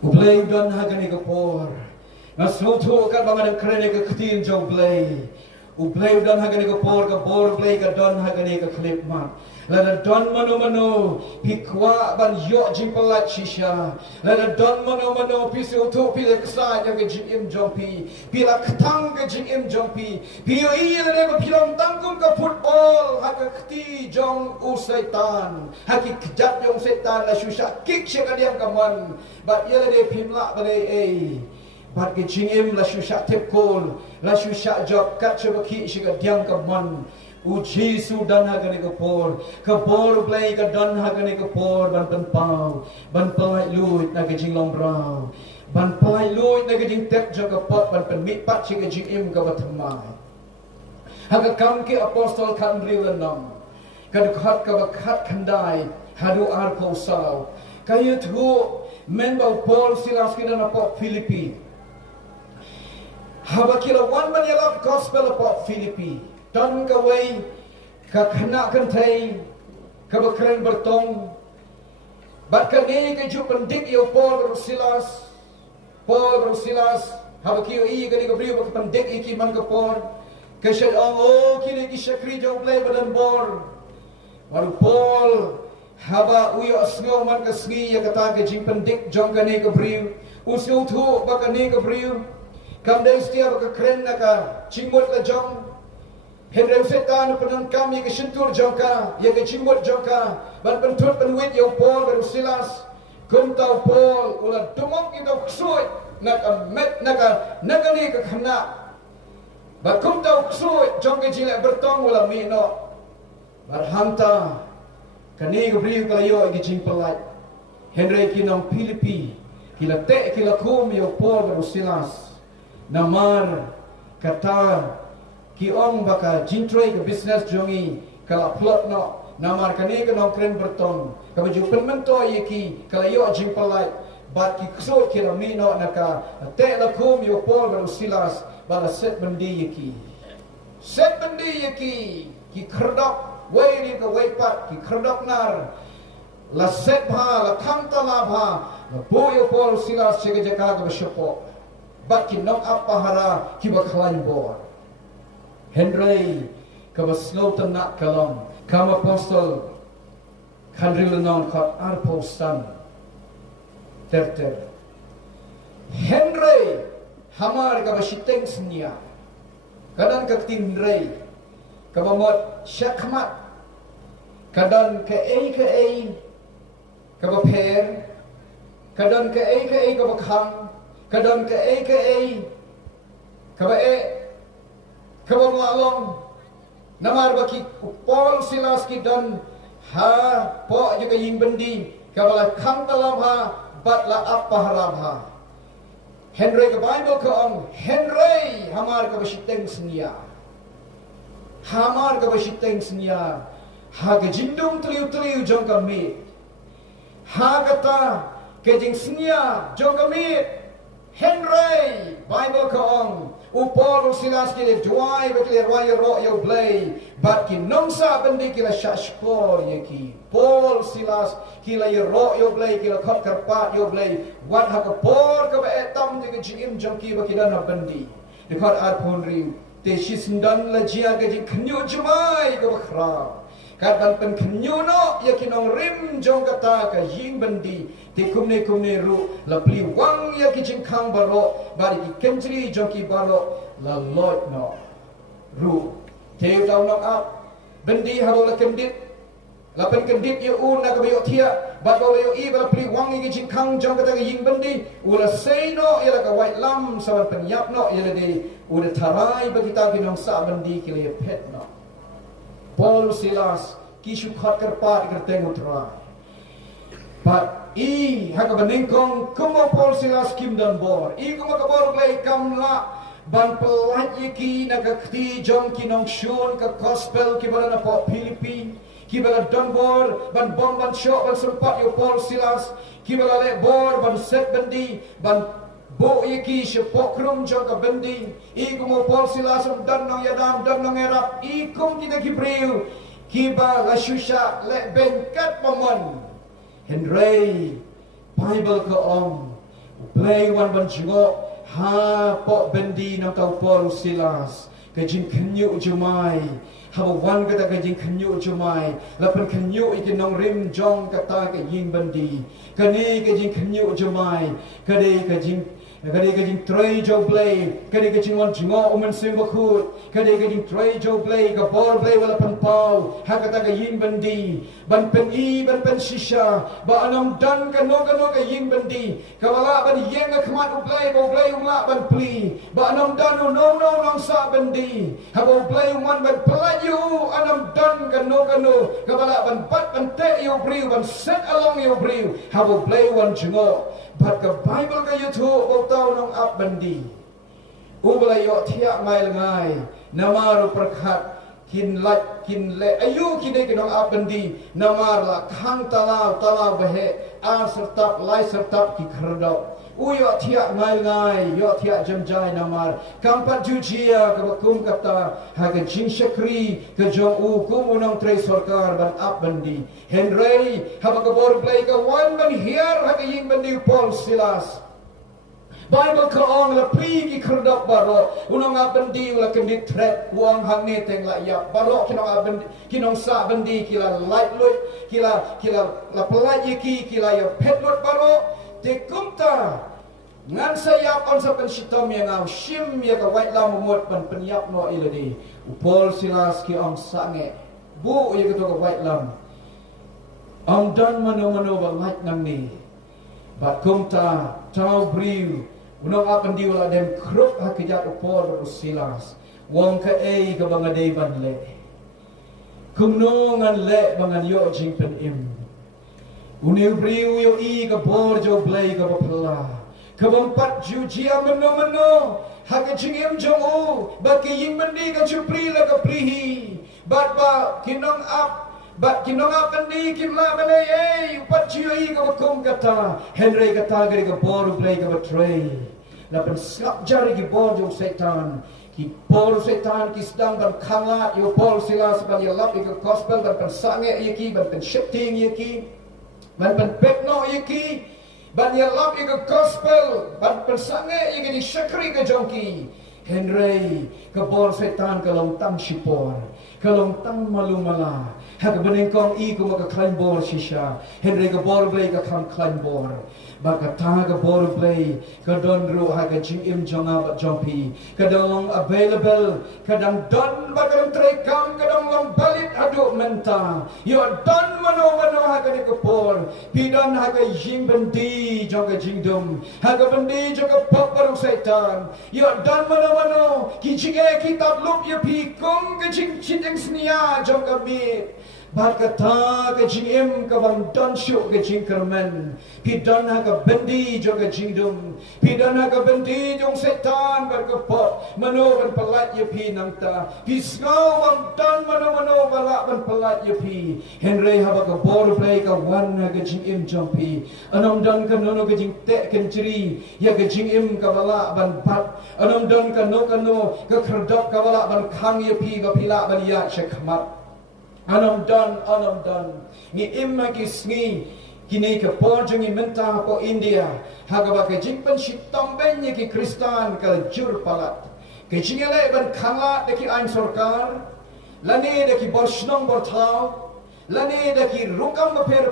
u BLEI don ha ka ni ka por na so tho ka ba ngan krene ka ktin jong BLEI u BLEI don ha ka ni ka bor BLEI ka don ha ka ni ka klip man Lada don mano pikwa ban yo jing pelat shisha. Lada don mano pisu tu pila kesai yang jing im jompi. Pila ketang ke jing im jompi. Pio iya lada pilom tangkum ke football. Haka keti jong u Saitan. Haki kejap jong Saitan la susah kick syaka diam kaman. Bat iya lada pimla balai Bat ke jing im la susah tip kol. La susah job kat syaka kick syaka diam kaman. U Jesu dan hagani kapor BLEI ka dan hagani kapor ban pau ban palai luit na gajing long brau ban palai luit na gajing tep jaga pot ban pen mit pat ching gajing im ka batmai haga kam ke apostol kan rilanam kad khat ka khat khandai hadu ar ko sao kayu thu member Paul Silas kita na po Philippi. Haba kila wan manyalat gospel po Philippi. Tan kaway kakana kantay kabakren bertong. Bat kani keju pendik yo Paul Silas. Paul Silas haba kiyo iya kani kabriyo bak pendik iki man ka Paul. Kasyad ang kini kisyakri jaw play badan BOR. Baru Paul haba uyo asngaw man kasngi ya kata ke jing pendik jong kani kabriyo. Usyo tu bak kani kabriyo. Kamdeng setia baka keren naka cimut la jong. Henry setan penang kami ke sentur jong ka, ya ke cimut jong ka. Ban pentut penwit yo Paul baru Silas. Kuntau Paul ulah dumok kita ksui naka met naka ni ke kena. Ba kuntau ksui jong ke jilek bertong ulah mi no. Barhanta kani ke beriu kalayo ke jing pelai. Henry kinong Philippi kila te kila kum yo Paul baru Silas. Namar kata ki ong baka jintroy ke business jongi kala plot no namar kani ke nong kren bertong ka baju penmento yeki kala yo jing palai bat ki ksot kila mi no naka te la kum yo Paul baru Silas bala set bendi yeki ki kerdok way ni ka way pat ki kerdok nar la set bha la kham ta la bha la bo yo Paul Silas chega jaka ka beshopo Bat ki nok apa hara ki bakhalan BOR. Henry kaba slow tanak kalong kam apostle khandril non khat arpostan terter. Henry hamar kaba shiteng snya. Kadan ka tinrei kaba mot shakmat. Kadan ka ei kaba per. Kadan ka ei kaba khang. Kadang ke kaba lalong namar baki Paul Silas ki dan ha po juga ying bendi kabala kham talam ha bat la apa haram ha Henry ke Bible ke ong Henry hamar ka basiteng senia ha ke jindung teliu jong kami ha kata ke jing senia jong kami Henry Bible ka ong Paul Silas kile duai bekile roya ro yo BLEI bat ki nongsa bendi kila shashkor yeki Paul Silas kila yo ro yo BLEI kila khot karpat yo BLEI wat ha ka por ka ba etam de jim jongki ba kidana bendi de khot ar phonri te shisndan la jia ga ji khnyo jmai ka ba khra kat ban pen khnyo no yeki nong rim jong kata ka ying bendi ti kumne ru la pli wang ya ki jing khang baro bari ki kentri joki baro la lot no ru te dau nok up bendi haro la kendit la pen kendit ye un na ka yo thia ba ko yo I ba pli wang ki jing khang jong kata ying bendi ula sei no ya la ka white lam sa pen yap no ya le de ula tharai ba kita ki nong sa bendi ki le pet no Paul Silas ki shu khat kar pa kar teng utra but haka beningkong kuma Paul Silas kim dan BOR kuma ka BOR BLEI kam la ban pelat yeki nagakti jom kinong shun ka gospel ki bala na po Philippi ki bala don BOR ban bom ban show ban sempat yo Paul Silas ki bala le BOR ban set bendi ban bo yeki shepok rum jom ka bendi kuma Paul Silas dan nong yadam dan nong erap kum kita ki priu ki ba la shusha le benkat pomon Henry Bible ka ong BLEI wan ban jingo ha po bendi nam tau Paul Silas ka jing khnyu jumai ha wan ka ta ka jing khnyu jumai la pen khnyu ikin nong rim jong ka ta ka ying bendi ka ni ka jing khnyu jumai ka de ka jing trei jo BLEI ka de ka jing wan jingo umen simba khut ka de ka jing trei jo BLEI ka BOR BLEI wala pan pau ha ka ta ka ying bendi ban pen shisha ba anam dan ka no ka ying bendi ka wala ban yeng ka khmat BLEI bo BLEI ula ban pli ba anam dan no nong sa bendi ha bo BLEI man ban pelayu anam dan ka no ka wala ban pat ban te yo briu ban set along yo briu ha bo BLEI wan jingo but ka Bible ka YouTube bo tau nong up bendi ubla yo thia mai ngai namaru prakhat kin lat kin le ayu kin de kinong abandi namar la khang talau behe a sertap lai sertap ki kherdau uyo thia ngai yo thia jamjai namar kampat jujia ka kum kata haga jing shakri ka jong u kum unang tre sarkar ban abandi henry haba ka bor play ka one ban here haga ying bandi Paul Silas Bible ka ong la pli ki kherdap baro unang abandi la kendit threat wang hang ne teng la ya baro kinong abandi kinong sa bandi kila light lut kila la pelai ki kila ya pet lut baro te kumta ngan sayap on sa pensitam yang au shim ya ka white lam mot pan penyap no iladi Paul Silas ki ong sange bu ya ka white lam ong dan mano ba light nang ni bat kumta tau briu unang apan di wala dem kruk hakijat Paul Silas wong ka ka bangade ban le kumno ngan le bangan yo jing pen im uniu briu yo ka bor jo BLEI ka bapla kabampat jujia meno haga jingim jongu baki ying mandi ka chupri la ka prihi bat ba kinong up bat kinong up ni kimla bane pat jioi ka bakum kata Henry kata gari ka bor BLEI ka batray la pen slap jari ki bor jo setan ki bor setan ki sedang ban khangat yo Paul Silas ban yalap ka gospel ban pen sange yaki ban pen shifting yaki ban pen pekno yaki ban yalap ika gospel ban persange ika di syakri ke jongki Henry ke bor setan ke lontang sipor ke lontang malumala hak benengkong i ku maka klaim bor shisha Henry ke bor BLEI ke kam klaim bor baka ta ke bor BLEI ke don ru hak jing im jonga bat jompi ke dong available ke dang don bakal trekam ke dong long balit aduk menta yo don mano hak ke bor pidan hak jing bendi jonga jing dum hak bendi jonga pop baru setan yo don mano ki jige kitab lup yo pi kum ke jing chiteng snia jonga mit bat kata ke jing im ke bang don syuk ke jing kermen pidan hak bendi jonga jing dum pidan hak bendi jong setan bat ke pop mano ban pelat yo pi nang ta pisngau bang don mano balak ban pelat yo pi Henry haba ke bor BLEI ke wan ke jing im jompi anam don ke nono ke jing tek kenceri ya ke jing im ke balak ban pat anam don ke no ke kerdap ke balak ban khang yo pi ba pilak ban ya syekmat anam don ni im ki sngi kini ke porjeng i menta ko India haga ba ke jing pen sitam ben ki Kristan ke jur palat ke jingele ban khanga de ki ain sarkar lani de ki borshnong borthau lani de ki rukam per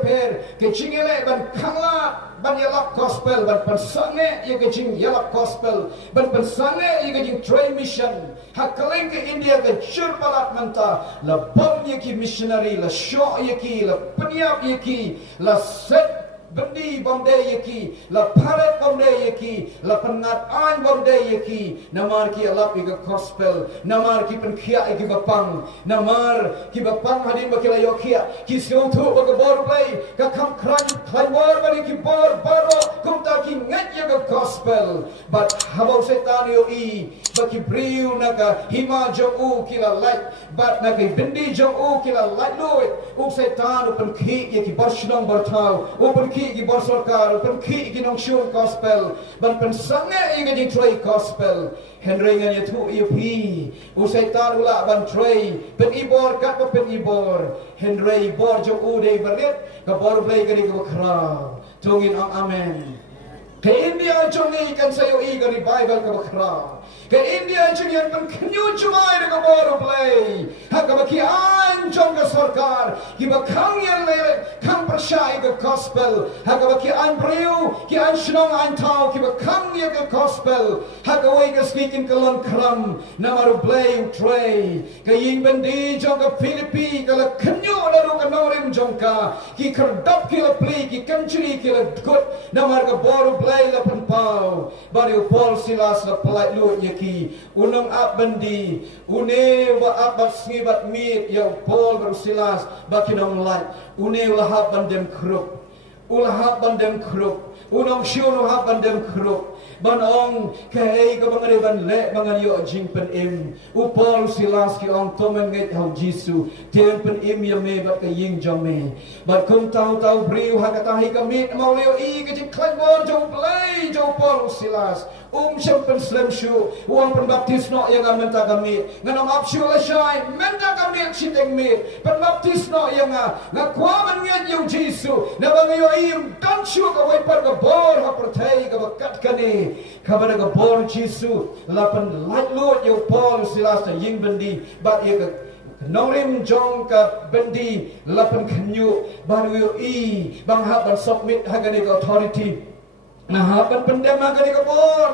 ke jingele ban khanga ban yalap gospel ban pensange ye ke jing yalap gospel ban pensange ye ke jing train mission hakaleng ke India ke jur palat menta la bom ye ki missionary la show ye ki la penyap ye ki la set bendi bomde yeki la paret bomde yeki la pengat ain bomde yeki namar ki alap ika gospel namar ki penkhia iki bapang namar ki bapang hadin bakila yokia ki siong tu baka bor BLEI ka kam kran bor bani ki bor baro kumta ki ngat ya ka gospel but habau setan yo i baki briu naka hima jong u kila light but naka bendi jong u kila light loit u setan upen ki yeki borshnong bortau upen ki ki bor sarkar pen ki ki nong shur gospel ban pen sange i gi tray gospel Henry ngan ye thu ip u setan ula ban tray pen ibor kat pen ibor Henry bor jo u de baret ka bor BLEI gari ko kra tungin ang amen ke India jongi kan sayo i gari Bible ka kra ke India jengian pen kenyu jumai de ka bor BLEI ha ka ki an jong ka sarkar ki ba khang yan le khang persyai ka gospel ha ka ki an briu ki an shnong an tau ki ba khang ye ka gospel ha ka wei ka speaking ka lon kram namaru BLEI tray ka yin bendi jong ka Philippi ka la kenyu na ru ka norim jong ka ki kerdap ki la pli ki country ki la gut namar ka bor BLEI la penpau bari Paul Silas la pelai lu ye ki unang ap bendi une wa ap bat sngi bat mit ya Paul bar Silas bakinong light une la hab bandem kruk ulahab bandem kruk unong syuno ha bandem krup ban ong kai ka bangare ban le bangan yo jing pen im u Paul Silas ki ong tomen nget hau Jisu ten pen im ya me bat ka ying jong me bat kum tau tau briu ha ka tahi ka mit mau leo I ka jing klai bor jong BLEI jong Paul Silas shem pen slem shu uang pen baptis no yang menta kami nganong apshu la shai menta kami chiteng mi pen baptis no yang na kwa man nget yung Jisu na bangayo im dan shu ka wai par ka bor ha pertai ka bakat kani kabada ka bor Jisu la pen light lord yo Paul Silas na ying bendi bat ye ka Norim jong ka bendi lapan kenyu baru I bang haban submit hagani authority ngahaban pendem hagani ka bor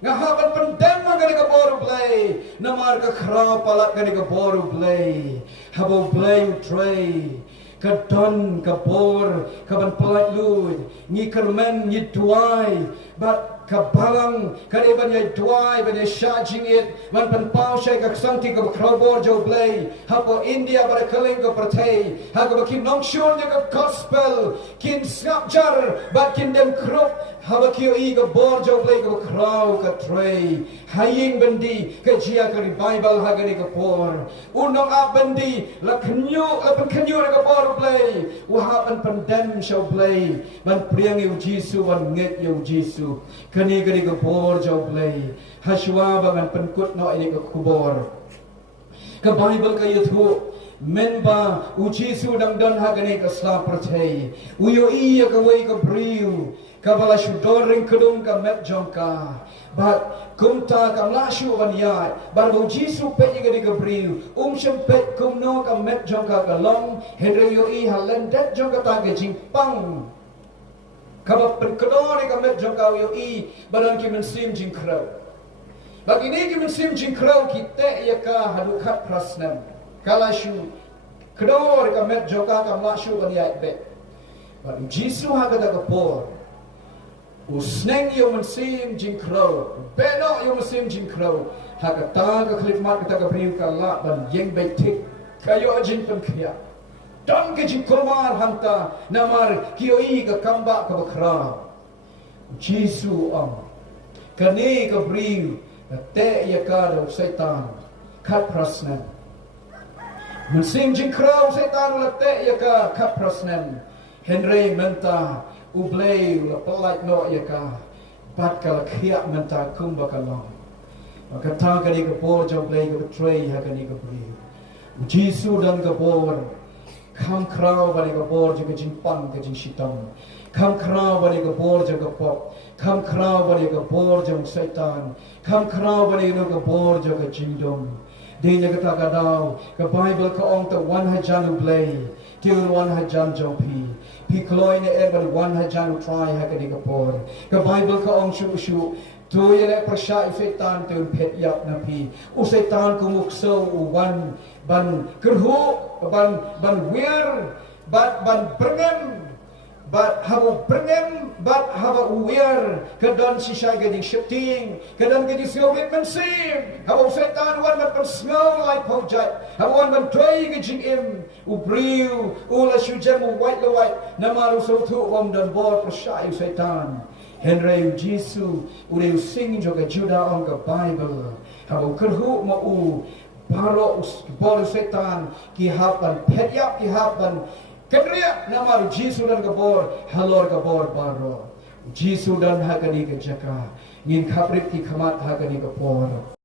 ngahaban pendem hagani ka bor BLEI namar ka khrau palat gani ka bor BLEI habo BLEI tray ka don ka bor ka ban palat lud ni kermen ni tuai bat kabalang kariban yai tuai ban charging it man pan pau shai ka santi ka krobor jo BLEI hapo India bara kaling ka pratei ha ka kin nong shur de ka gospel kin snapjar bat kin dem krop ha ba kio I ka bor jo BLEI ka krau ka tray haying bandi ka jia ka revival ha gani ka por unong a bandi la knyu la pan knyu ka bor BLEI wa ha pan pandem sho BLEI ban priang yu Jisu ban nget yu Jisu kani gani ka bor jo BLEI haswa bangan penkut no ini ka kubor ka Bible ka yuthu menba u Jisu dang dan ha gani ka sla percay uyo I ka wei ka briu ka bala shudor ring kedung ka met jongka bat kumta ka lashu ban ya bar bo Jisu pe gani ka briu shem pe kum no ka met jongka ka long henry yo I halen det jongka ta ge jing pang kabab penkedor ka met jongka yo I badan ki men sim jing krau bagi ni ki men sim jing krau ki te ya ka halukat prasnam kalashu kedor ka met jongka ka lashu ban ya be but Jisu ha ka ka por usneng yo men sim jing krau beno yo men sim jing krau ha ka ta ka klip mat ka ka briu ka la ban yeng be tik kayo jing pen khia dan ke jing kurmar hanta namar kio I ka kamba ka bakra Jisu kani ka briu te ya ka do SOITAN khat prasnan musim jing krau SOITAN la te ya ka khat prasnan henry menta u BLEI la polite no ya ka pat ka khia menta kum bakalong maka ta kani ka por jo BLEI ka betray ha kani ka briu Jisu dan ka por kam krau bani ka bor juga jing pan ka jing shitong kam krau bani ka bor juga pop kam krau bani ka bor juga SOITAN kam krau bani ka bor juga jing dom dinya kata ka daw ka Bible ka ong ta 100 BLEI tiun 100 jong pi kloi ne ever 100 try ha ka ni ka bor ka Bible ka ong shu tu yele prasha SOITAN tiun phet yap na pi u SOITAN ku mukso wan ban kerhu ban wir ban prengem bat habu prengem bat habu wir kedan sisai gading shifting kedan gading siawit mensim habu SOITAN wan ban persngau lai pojat habu wan ban toy gading im ubriu ula shujem white la white namaru sotu wam dan bor persai SOITAN henry Jisu ule sing juga juda on ka Bible habu kerhu ma baro bor SOITAN ki hapan pediap ki hapan kedria nama Jisu dan kabor halor kabor baro Jisu dan hakani ke jaka ngin kaprit ki khamat hakani kabor